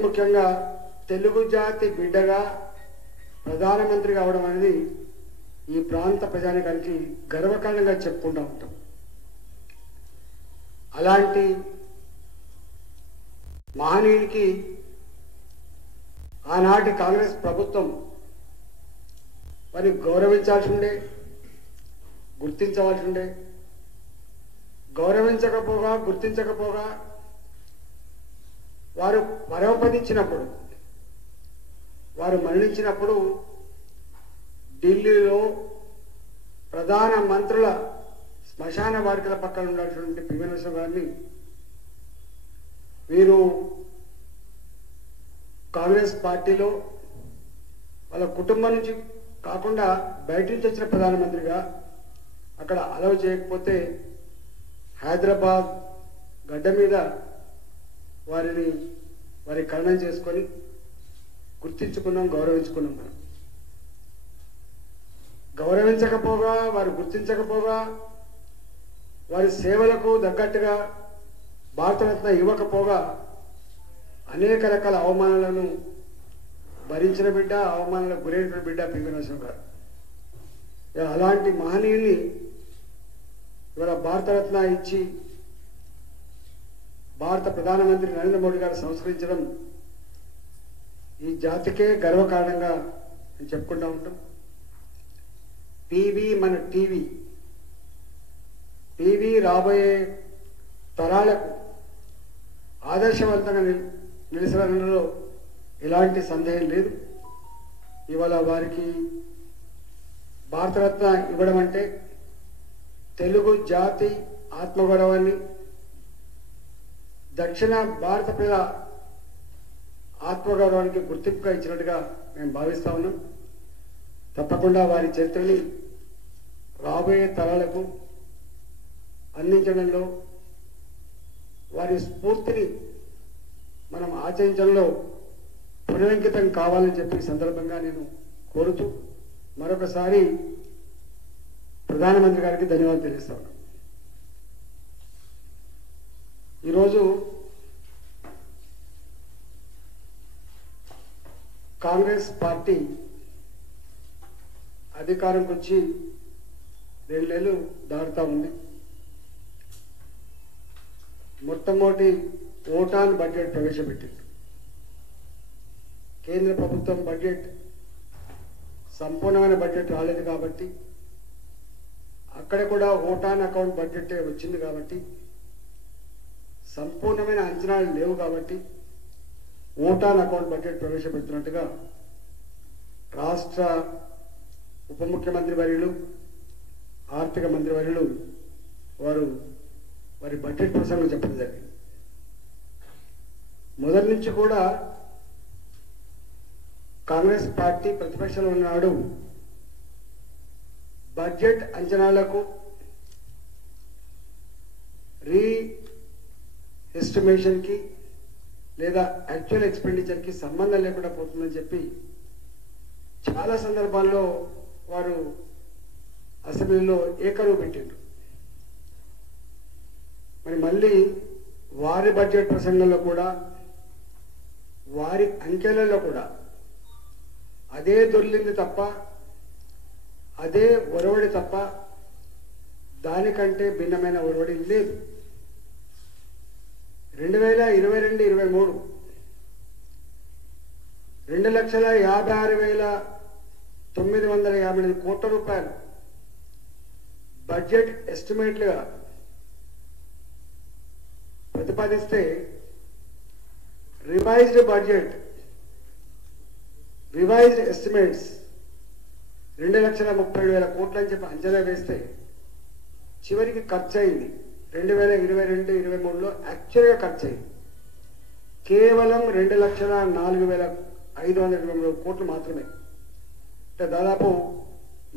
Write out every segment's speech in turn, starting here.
ముఖ్యంగా తెలుగు జాతి బిడ్డగా ప్రధానమంత్రి కావడం అనేది ఈ ప్రాంత ప్రజానికానికి గర్వకారణంగా చెప్పుకుంటూ ఉంటాం. అలాంటి మహనీయునికి ఆనాటి కాంగ్రెస్ ప్రభుత్వం మరి గౌరవించాల్సి ఉండే, గుర్తించవలసి ఉండే. గౌరవించకపోగా గుర్తించకపోగా వారు పరమపదించినప్పుడు, వారు మరణించినప్పుడు ఢిల్లీలో ప్రధాన మంత్రుల శ్మశాన వారికల పక్కన ఉన్నటువంటి పివి నరసింహ గారిని వీరు కాంగ్రెస్ పార్టీలో వాళ్ళ కుటుంబం నుంచి కాకుండా బయట నుంచి వచ్చిన ప్రధానమంత్రిగా అక్కడ అలవ్ చేయకపోతే హైదరాబాద్ గడ్డ మీద వారి ఖననం చేసుకొని గుర్తించుకున్నాం, గౌరవించుకున్నాం. మనం గౌరవించకపోగా, వారు గుర్తించకపోగా, వారి సేవలకు తగ్గట్టుగా భారతరత్న ఇవ్వకపోగా అనేక రకాల అవమానాలను భరించిన బిడ్డ, అవమానాలకు గురైన బిడ్డ పివి నరసింహ గారు. అలాంటి మహనీయుని ఇవాళ భారతరత్న ఇచ్చి భారత ప్రధానమంత్రి నరేంద్ర మోడీ గారు సంస్కరించడం ఈ జాతికే గర్వకారణంగా నేను చెప్పుకుంటూ ఉంటాం. పివి మన టీవీ, పివి రాబోయే తరాలకు ఆదర్శవంతంగా నిలిచడంలో ఎలాంటి సందేహం లేదు. ఇవాళ వారికి భారతరత్న ఇవ్వడం అంటే తెలుగు జాతి ఆత్మగౌరవాన్ని, దక్షిణ భారత ప్రజల ఆత్మగౌరవానికి గుర్తింపుగా ఇచ్చినట్టుగా మేము భావిస్తా ఉన్నాం. తప్పకుండా వారి చరిత్రని రాబోయే తరాలకు అందించడంలో, వారి స్ఫూర్తిని మనం ఆచరించడంలో పునరంకితం కావాలని చెప్పి సందర్భంగా నేను కోరుతూ మరొకసారి ప్రధానమంత్రి గారికి ధన్యవాదాలు తెలియజేస్తా ఉన్నాను. ఈరోజు కాంగ్రెస్ పార్టీ అధికారంకి వచ్చి 2 నెలలు దాటుతా ఉంది. మొట్టమొదటి ఓటాన్ బడ్జెట్ ప్రవేశపెట్టింది. కేంద్ర ప్రభుత్వం బడ్జెట్ సంపూర్ణమైన బడ్జెట్ రాలేదు కాబట్టి, అక్కడ కూడా ఓటాన్ అకౌంట్ బడ్జెట్ వచ్చింది కాబట్టి, సంపూర్ణమైన అంచనాలు లేవు కాబట్టి ఓటాన్ అకౌంట్ బడ్జెట్ ప్రవేశపెడుతున్నట్టుగా రాష్ట్ర ఉప ముఖ్యమంత్రి వర్యులు, ఆర్థిక మంత్రి వర్యులు వారి బడ్జెట్ ప్రసంగం చెప్పడం జరిగింది. మొదటి నుంచి కూడా కాంగ్రెస్ పార్టీ ప్రతిపక్షంలో ఉన్నాడు బడ్జెట్ అంచనాలకు, ఎస్టిమేషన్కి లేదా యాక్చువల్ ఎక్స్పెండిచర్కి సంబంధం లేకుండా పోతుందని చెప్పి చాలా సందర్భాల్లో వారు అసెంబ్లీలో ఏకరువు పెట్టిండ్రు. మరి మళ్ళీ వారి బడ్జెట్ ప్రసంగంలో కూడా, వారి అంకెలలో కూడా అదే దొర్లింది తప్ప, అదే ఒరవడి తప్ప దానికంటే భిన్నమైన ఒరవడి లేదు. 2022-23 2,56,958 కోట్ల రూపాయలు బడ్జెట్ ఎస్టిమేట్లుగా ప్రతిపాదిస్తే రివైజ్డ్ ఎస్టిమేట్స్ 2,37,000 కోట్లు అని చెప్పి అంచనా వేస్తే చివరికి ఖర్చు అయింది 2022-23లో యాక్చువల్గా ఖర్చు అయింది కేవలం 2,04,523 కోట్లు మాత్రమే. అంటే దాదాపు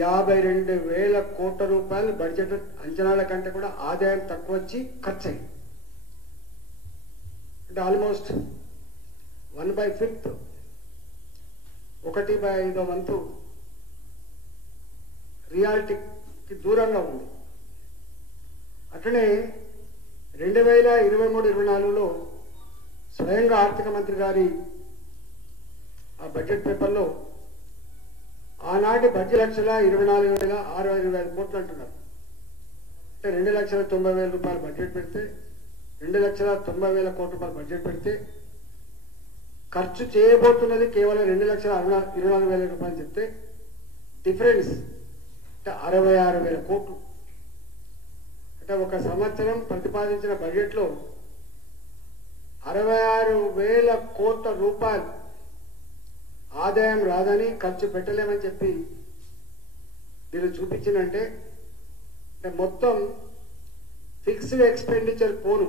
52,000 కోట్ల రూపాయలు బడ్జెట్ అంచనాల కంటే కూడా ఆదాయం తక్కువ వచ్చి ఖర్చు అయింది. అంటే ఆల్మోస్ట్ 1/5, 1/5 వంతు రియాలిటీకి దూరంగా ఉంది. అట్లనే 2023-24లో స్వయంగా ఆర్థిక మంత్రి గారి ఆ బడ్జెట్ పేపర్లో ఆనాటి బడ్జెట్ 2,24,625 కోట్లు అంటున్నారు. అంటే 2,90,000 రూపాయలు బడ్జెట్ పెడితే 2,90,000 కోట్ల రూపాయలు బడ్జెట్ పెడితే ఖర్చు చేయబోతున్నది కేవలం 2,24,000 రూపాయలు చెప్తే డిఫరెన్స్ అంటే 66,000 కోట్లు. అంటే ఒక సంవత్సరం ప్రతిపాదించిన బడ్జెట్లో 66,000 కోట్ల రూపాయలు ఆదాయం రాదని ఖర్చు పెట్టలేమని చెప్పి దీన్ని చూపించిందంటే మొత్తం ఫిక్స్డ్ ఎక్స్పెండిచర్ పోను,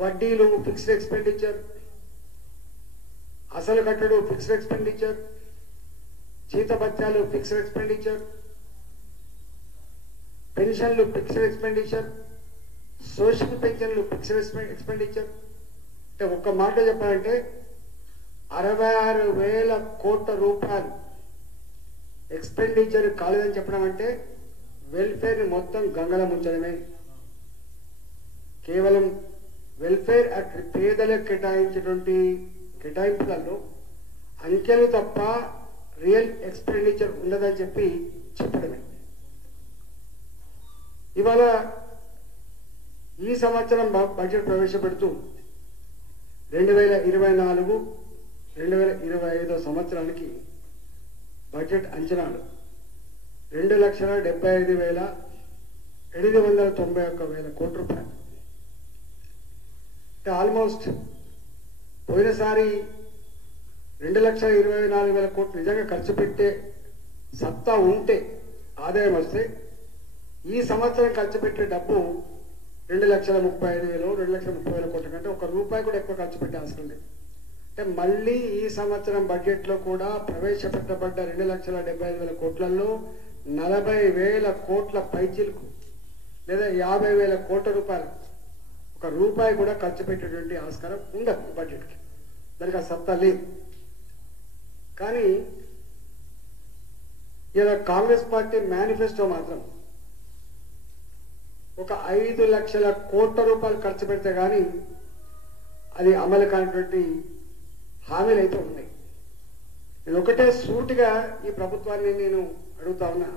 వడ్డీలు ఫిక్స్డ్ ఎక్స్పెండిచర్, అసలు కట్టడు ఫిక్స్డ్ ఎక్స్పెండిచర్, జీతభత్యాలు ఫిక్స్డ్ ఎక్స్పెండిచర్, పెన్షన్లు ఫిక్స్డ్ ఎక్స్పెండిచర్, సోషల్ పెన్షన్లు ఫిక్స్డ్ ఎక్స్పెండిచర్. అంటే ఒక్క మాట చెప్పాలంటే 66,000 కోట్ల రూపాయలు ఎక్స్పెండిచర్ కాలేదని చెప్పడం అంటే వెల్ఫేర్ మొత్తం గంగల ముంచడమే. కేవలం వెల్ఫేర్ పేదలకు కేటాయించేటువంటి కేటాయింపులలో అంకెలు తప్ప రియల్ ఎక్స్పెండిచర్ ఉండదని చెప్పి చెప్పడమే. ఇవాళ ఈ సంవత్సరం బడ్జెట్ ప్రవేశపెడుతూ 2024-2025 సంవత్సరానికి బడ్జెట్ అంచనాలు 2,75,891 కోట్ల రూపాయలు. అంటే ఆల్మోస్ట్ పోయినసారి 2,24,000 కోట్లు నిజంగా ఖర్చు పెట్టే సత్తా ఉంటే ఆదాయం వస్తే ఈ సంవత్సరం ఖర్చు పెట్టే డబ్బు 2,35,000 2,30,000 కోట్ల కంటే ₹1 కూడా ఎక్కువ ఖర్చు పెట్టే అవసరం లేదు. అంటే మళ్ళీ ఈ సంవత్సరం బడ్జెట్లో కూడా ప్రవేశపెట్టబడ్డ 2,75,000 కోట్లలో 40,000 కోట్ల పైచిలకు లేదా 50,000 కోట్ల రూపాయలు ₹1 కూడా ఖర్చు పెట్టేటువంటి ఆస్కారం ఉండదు బడ్జెట్కి. దానికి ఆ సత్తా లేదు. కానీ ఇలా కాంగ్రెస్ పార్టీ మేనిఫెస్టో మాత్రం 5 లక్షల కోట్ల రూపాయలు ఖర్చు పెడితే కానీ అది అమలు కానిటువంటి హామీలు అయితే ఉన్నాయి. నేను ఒకటే సూటిగా ఈ ప్రభుత్వాన్ని నేను అడుగుతా ఉన్నా,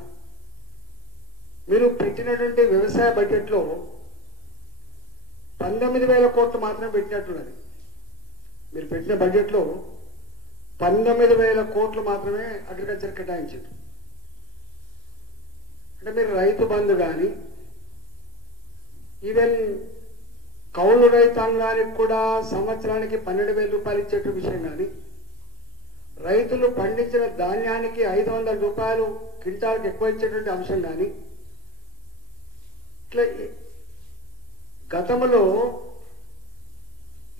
మీరు పెట్టినటువంటి వ్యవసాయ బడ్జెట్లో 19,000 కోట్లు మాత్రమే పెట్టినట్టున్నది. మీరు పెట్టిన బడ్జెట్లో 19,000 కోట్లు మాత్రమే అగ్రికల్చర్ కేటాయించారు. అంటే మీరు రైతు బంధు కానీ ఈవెన్ కౌలు రైతాంగానికి కూడా సంవత్సరానికి 12,000 రూపాయలు ఇచ్చేట విషయం కానీ, రైతులు పండించిన ధాన్యానికి 500 రూపాయలు క్వింటాల్కి ఎక్కువ ఇచ్చేటువంటి అంశం కానీ, ఇట్లా గతంలో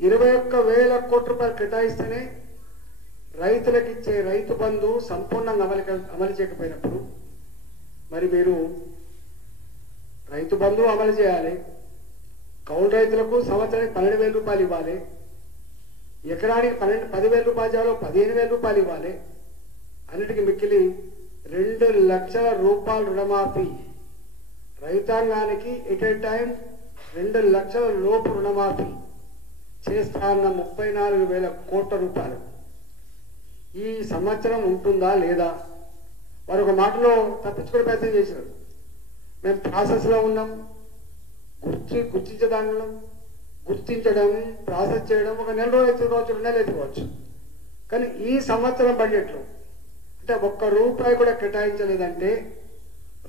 21,000 కోట్ల రూపాయలు కేటాయిస్తేనే రైతులకు ఇచ్చే రైతు బంధు సంపూర్ణంగా అమలు చేయకపోయినప్పుడు మరి మీరు రైతు బంధు అమలు చేయాలి, కౌలు రైతులకు సంవత్సరానికి 12,000 రూపాయలు ఇవ్వాలి, ఎకరానికి 10,000 రూపాయలు చేయాలో 15,000 రూపాయలు ఇవ్వాలి, అన్నిటికీ మిక్కిలి 2 లక్షల రూపాయలు రుణమాఫీ రైతాంగానికి ఎట్ ఏ టైం 2 లక్షల లోపు రుణమాఫీ చేస్తా ఉన్న 34,000 కోట్ల రూపాయలు ఈ సంవత్సరం ఉంటుందా లేదా? మరొక మాటలో తప్పించుకునే ప్రయత్నం చేశారు. మేము ప్రాసెస్లో ఉన్నాం, గుర్తించడం ప్రాసెస్ చేయడం 1 నెల రోజులు ఎత్తుకోవచ్చు, 2 నెలలు ఎత్తుకోవచ్చు. కానీ ఈ సంవత్సరం బడ్జెట్లో అంటే ₹1 కూడా కేటాయించలేదంటే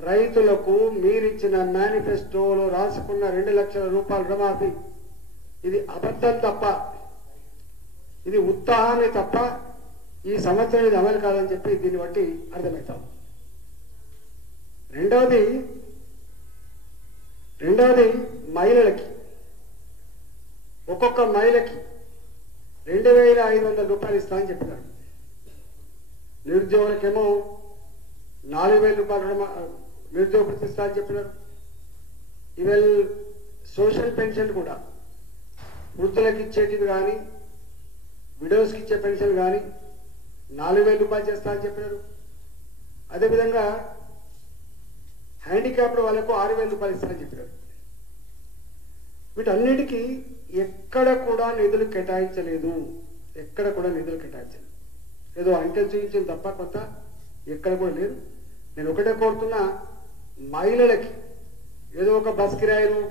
రైతులకు మీరిచ్చిన మేనిఫెస్టోలో రాసుకున్న 2 లక్షల రూపాయల రుణమాఫీ ఇది అబద్ధం తప్ప, ఇది ఉత్సాహాన్ని తప్ప ఈ సంవత్సరం ఇది అమలు కాదని చెప్పి దీన్ని బట్టి అర్థమవుతాం. రెండవది మహిళలకి ఒక్కొక్క మహిళకి 2,500 రూపాయలు ఇస్తా అని చెప్పినారు. నిరుద్యోగులకేమో 4,000 రూపాయలు నిరుద్యోగ భృతి ఇస్తా అని చెప్పినారు. ఈవెన్ సోషల్ పెన్షన్ కూడా వృద్ధులకు ఇచ్చేటివి కానీ విడోస్కి ఇచ్చే పెన్షన్ కానీ 4,000 రూపాయలు చేస్తా అని చెప్పినారు. అదేవిధంగా హ్యాండిక్యాప్డ్ వాళ్ళకు 6,000 రూపాయలు ఇస్తారని చెప్పారు. వీటన్నిటికీ ఎక్కడ కూడా నిధులు కేటాయించలేదు. ఎక్కడ కూడా నిధులు కేటాయించలేదు. ఏదో అంకెలు చూపించింది తప్ప కొంత ఎక్కడ కూడా లేదు. నేను ఒకటే కోరుతున్నా, మహిళలకి ఏదో ఒక బస్ కిరాయిలు,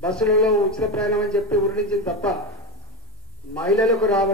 బస్సులలో ఉచిత ప్రయాణం అని చెప్పి ఉరిడించింది తప్ప మహిళలకు రావాలి